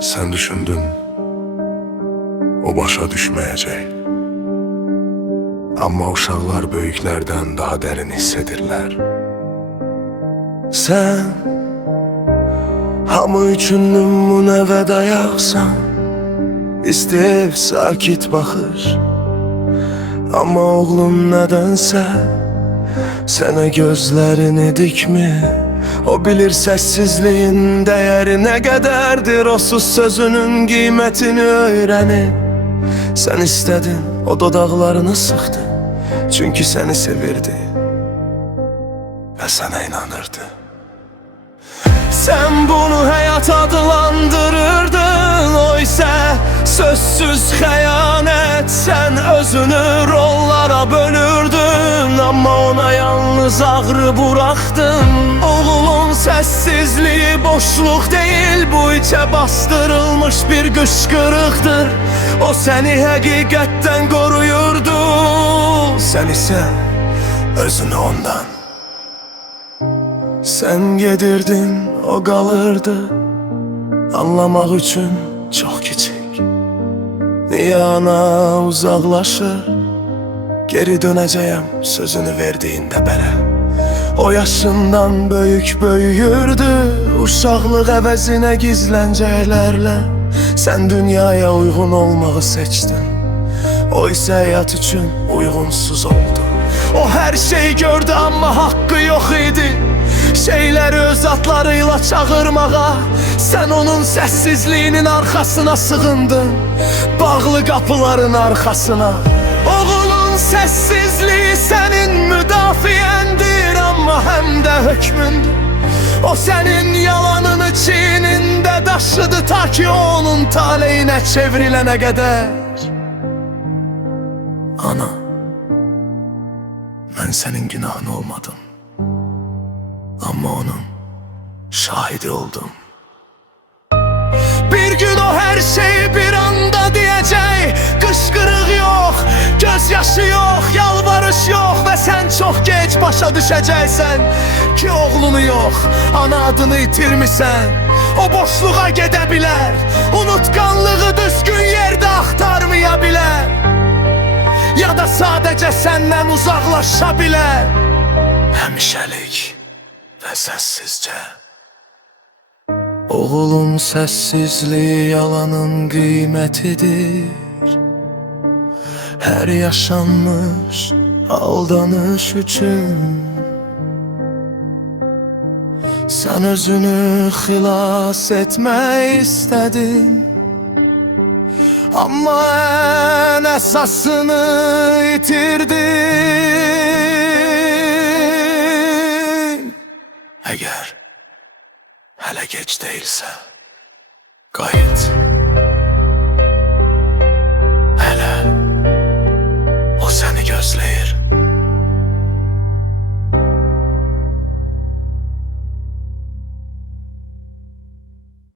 Sen düşündün, o başa düşməyəcək. Amma uşaqlar böyüklərdən daha dərin hiss edirlər. Sən hamı üçün nümunəvə dayaqsan, İstev sakit baxır. Amma oğlum nədənsə sənə gözlərini dikmir. O bilir səssizliyin dəyəri nə qədərdir. O sus sözünün qiymətini öyrənib. Sən istədin, o dodaqlarını sıxdı. Çünki səni sevirdi və sənə inanırdı. Sən bunu həyat adlandırırdın, o isə sözsüz xəyanət. Sən özünü rollara bölürdün, amma ona yalnız ağrı buraxdın. Oğlun səssizliyi boşluq deyil, bu içə bastırılmış bir qışqırıqdır. O səni həqiqətdən qoruyurdu, sən isə özünü ondan. Sen gedirdin, o qalırdı. Anlamaq üçün çox kiçik. Niyə ana uzaqlaşır? Geri dönəcəyəm sözünü verdiyində belə. O yaşından böyük böyüyürdü, uşaqlıq əvəzinə gizləncəklərlə. Sən dünyaya uyğun olmağı seçdin, o isə həyat üçün uyğunsuz oldu. O hər şey gördü, amma haqqı yox idi. Şeyləri öz adlarıyla çağırmağa. Sən onun səssizliyinin arxasına sığındın, bağlı qapıların arxasına. Oğlun səssizliyi sənin müdafiəndir, amma həm də hökmündür. O sənin yalanını çiynində daşıdı, ta ki onun taleyinə çevrilənə qədər. Ana, mən sənin günahın olmadım, amma onun şahidi oldum. Bir gün o her şeyi bir anda diyecek. Qışqırıq yox, gözyaşı yox, yalvarış yox. Və sən çox geç başa düşəcəksən ki oğlunu yox, ana adını itirmisən. O boşluğa gedə bilər, unutqanlığı düzgün yerdə axtarmaya bilər, ya da sadəcə səndən uzaqlaşa bilər. Həmişəlik və səssizcə. Oğlun səssizliyi yalanın qiymətidir. Hər yaşanmış aldanış üçün sən özünü xilas etmək istədin, amma ən əsasını itirdin. Əgər hələ gec deyilsə, qayıt. Hələ o səni gözləyir.